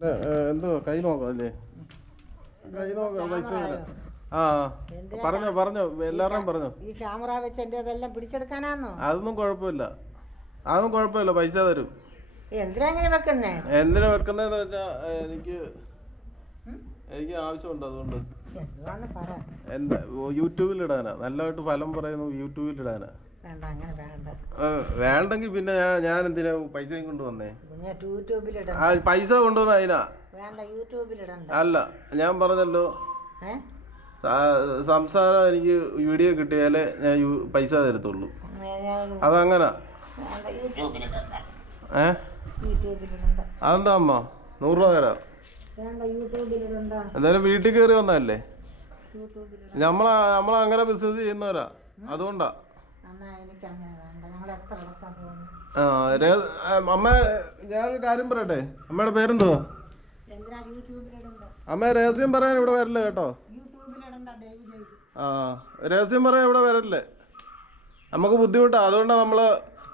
എന്തോ കൈ നോക്കാം അല്ലേ? കൈ നോക്കാം പൈസ. ആ പറഞ്ഞോ എല്ലാവരുടെയും പറഞ്ഞോ. ഈ ക്യാമറ വെച്ച് എൻ്റെ അതെല്ലാം പിടിച്ചെടുക്കാനാണോ? അതൊന്നും കുഴപ്പമില്ല, പൈസ തരും. എന്തിനാ ഇങ്ങനെ വെക്കുന്നേ? എന്തിനാ വെക്കുന്നതെന്ന് വെച്ചാ എനിക്ക് ആവശ്യമുണ്ട്, അതുകൊണ്ട്. എന്താ യൂട്യൂബിലിടാനാ, നല്ലതായിട്ട് ഫലം പറയുന്നു, യൂട്യൂബിലിടാനാ. വേണ്ടെങ്കിൽ പിന്നെ ഞാൻ എന്തിനാ പൈസയും കൊണ്ടുവന്നേ? പൈസ കൊണ്ടുവന്ന അതിനാ? അല്ല, ഞാൻ പറഞ്ഞല്ലോ സംസാരം എനിക്ക് വീഡിയോ കിട്ടിയാലേ ഞാൻ പൈസ തരത്തുള്ളൂ. അതങ്ങനെ. അതെന്താ അമ്മ 100 രൂപ തരാം. എന്തായാലും വീട്ടിൽ കയറി വന്നതല്ലേ? നമ്മളങ്ങനെ ബിസിനസ് ചെയ്യുന്നവരാ, അതുകൊണ്ടാ. അമ്മ ഞാനൊരു കാര്യം പറയട്ടെ? അമ്മയുടെ പേരെന്തുവാ? അമ്മ രഹസ്യം പറയാൻ ഇവിടെ വരല്ലേ കേട്ടോ. രഹസ്യം പറയാൻ ഇവിടെ വരല്ലേ, നമുക്ക് ബുദ്ധിമുട്ടാ. അതുകൊണ്ടാണ് നമ്മള്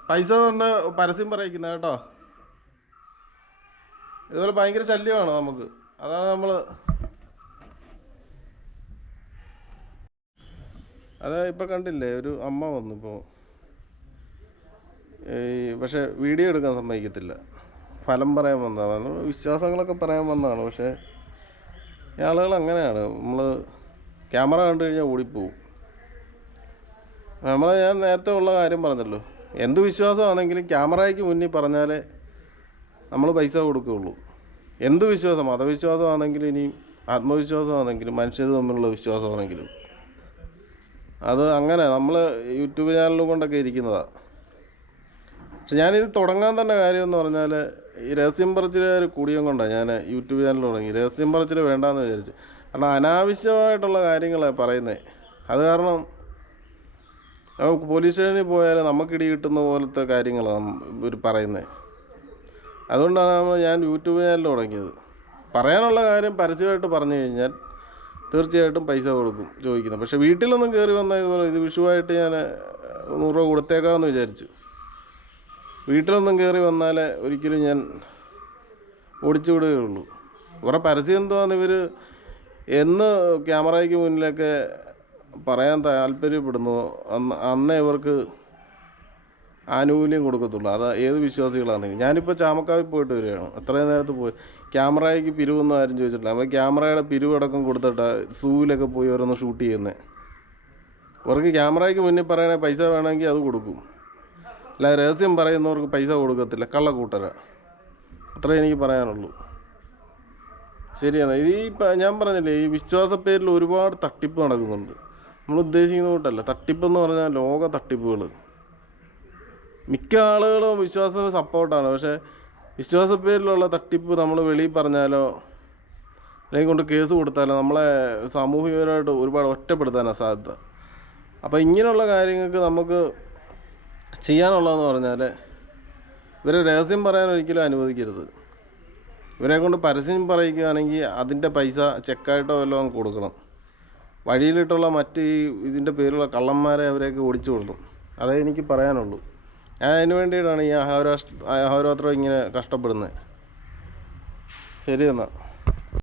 പൈസ തന്ന് പരസ്യം പറയിക്കുന്നത് കേട്ടോ. ഇതുപോലെ ഭയങ്കര ശല്യമാണ് നമുക്ക്, അതാണ് നമ്മള്. അതാ ഇപ്പൊ കണ്ടില്ലേ, ഒരു അമ്മ വന്നു ഇപ്പോൾ. പക്ഷെ വീഡിയോ എടുക്കാൻ സമ്മതിക്കത്തില്ല, ഫലം പറയാൻ വന്നതാണ്, വിശ്വാസങ്ങളൊക്കെ പറയാൻ വന്നതാണ്. പക്ഷേ ഈ ആളുകൾ അങ്ങനെയാണ്, നമ്മൾ ക്യാമറ കണ്ടു കഴിഞ്ഞാൽ ഓടിപ്പോവും. ഞാൻ നേരത്തെ ഉള്ള കാര്യം പറഞ്ഞല്ലോ, എന്ത് വിശ്വാസമാണെങ്കിലും ക്യാമറയ്ക്ക് മുന്നിൽ പറഞ്ഞാലേ നമ്മൾ പൈസ കൊടുക്കുകയുള്ളൂ. എന്ത് വിശ്വാസം, മതവിശ്വാസമാണെങ്കിലും ഇനി ആത്മവിശ്വാസമാണെങ്കിലും മനുഷ്യർ തമ്മിലുള്ള വിശ്വാസമാണെങ്കിലും അത് അങ്ങനെ നമ്മൾ യൂട്യൂബ് ചാനലും കൊണ്ടൊക്കെ ഇരിക്കുന്നതാണ്. പക്ഷെ ഞാനിത് തുടങ്ങാൻ തന്നെ കാര്യമെന്ന് പറഞ്ഞാൽ ഈ രഹസ്യം പറച്ചിലുകാർ കൂടിയം കൊണ്ടാണ് ഞാൻ യൂട്യൂബ് ചാനൽ തുടങ്ങി. രഹസ്യം പറച്ചിൽ വേണ്ടാന്ന് വിചാരിച്ചു. കാരണം അനാവശ്യമായിട്ടുള്ള കാര്യങ്ങളാണ് പറയുന്നത്. അത് കാരണം പോലീസ് സ്റ്റേഷനിൽ പോയാൽ നമുക്ക് ഇടി കിട്ടുന്ന പോലത്തെ കാര്യങ്ങളാണ് ഇവർ പറയുന്നത്. അതുകൊണ്ടാണ് ഞാൻ യൂട്യൂബ് ചാനൽ തുടങ്ങിയത്. പറയാനുള്ള കാര്യം പരസ്യമായിട്ട് പറഞ്ഞു കഴിഞ്ഞാൽ തീർച്ചയായിട്ടും പൈസ കൊടുക്കും ചോദിക്കുന്നത്. പക്ഷേ വീട്ടിലൊന്നും കയറി വന്നാൽ ഇതുപോലെ ഇത് വിഷുവായിട്ട് ഞാൻ 100 രൂപ കൊടുത്തേക്കാമെന്ന് വിചാരിച്ചു. വീട്ടിലൊന്നും കയറി വന്നാൽ ഒരിക്കലും ഞാൻ ഓടിച്ചു വിടുകയുള്ളൂ. ഇവരുടെ പരസ്യം എന്തുവാന്ന് ഇവർ എന്ന് ക്യാമറയ്ക്ക് മുന്നിലൊക്കെ പറയാൻ താല്പര്യപ്പെടുന്നു അന്നേ ഇവർക്ക് ആനുകൂല്യം കൊടുക്കത്തുള്ളൂ. അത് ഏത് വിശ്വാസികളാണെങ്കിലും. ഞാനിപ്പോൾ ചാമക്കാവിൽ പോയിട്ട് വരികയാണ്. എത്രയും നേരത്ത് പോയി ക്യാമറയ്ക്ക് പിരിവൊന്നും ആരും ചോദിച്ചിട്ടില്ല. നമ്മൾ ക്യാമറയുടെ പിരിവടക്കം കൊടുത്തിട്ടാണ് സൂവിലൊക്കെ പോയി ഓരോന്ന് ഷൂട്ട് ചെയ്യുന്നത്. അവർക്ക് ക്യാമറയ്ക്ക് മുന്നിൽ പറയണേ പൈസ വേണമെങ്കിൽ അത് കൊടുക്കും, അല്ല രഹസ്യം പറയുന്നവർക്ക് പൈസ കൊടുക്കത്തില്ല, കള്ളക്കൂട്ടരാ. അത്രേ എനിക്ക് പറയാനുള്ളൂ. ശരിയാണ്. ഞാൻ പറഞ്ഞില്ലേ, ഈ വിശ്വാസ പേരിൽ ഒരുപാട് തട്ടിപ്പ് നടക്കുന്നുണ്ട്. നമ്മൾ ഉദ്ദേശിക്കുന്ന കൂട്ടല്ല. തട്ടിപ്പെന്ന് പറഞ്ഞാൽ ലോക തട്ടിപ്പുകൾ. മിക്ക ആളുകളും വിശ്വാസത്തിന് സപ്പോർട്ടാണ്. പക്ഷേ വിശ്വാസ പേരിലുള്ള തട്ടിപ്പ് നമ്മൾ വെളിയിൽ പറഞ്ഞാലോ അല്ലെങ്കിൽ കൊണ്ട് കേസ് കൊടുത്താലോ നമ്മളെ സാമൂഹികപരമായിട്ട് ഒരുപാട് ഒറ്റപ്പെടുത്താനാണ് സാധ്യത. അപ്പോൾ ഇങ്ങനെയുള്ള കാര്യങ്ങൾക്ക് നമുക്ക് ചെയ്യാനുള്ളതെന്ന് പറഞ്ഞാൽ ഇവരെ രഹസ്യം പറയാൻ ഒരിക്കലും അനുവദിക്കരുത്. ഇവരെ കൊണ്ട് പരസ്യം പറയിക്കുകയാണെങ്കിൽ അതിൻ്റെ പൈസ ചെക്കായിട്ടോ വല്ലതും കൊടുക്കണം. വഴിയിലിട്ടുള്ള മറ്റ് ഇതിൻ്റെ പേരുള്ള കള്ളന്മാരെ അവരെയൊക്കെ ഓടിച്ചു കൊടുക്കും. അതേ എനിക്ക് പറയാനുള്ളൂ. ഞാൻ അതിന് വേണ്ടിയിട്ടാണ് ഈ അഹോരാത്രം ഇങ്ങനെ കഷ്ടപ്പെടുന്നത്. ശരി എന്നാൽ.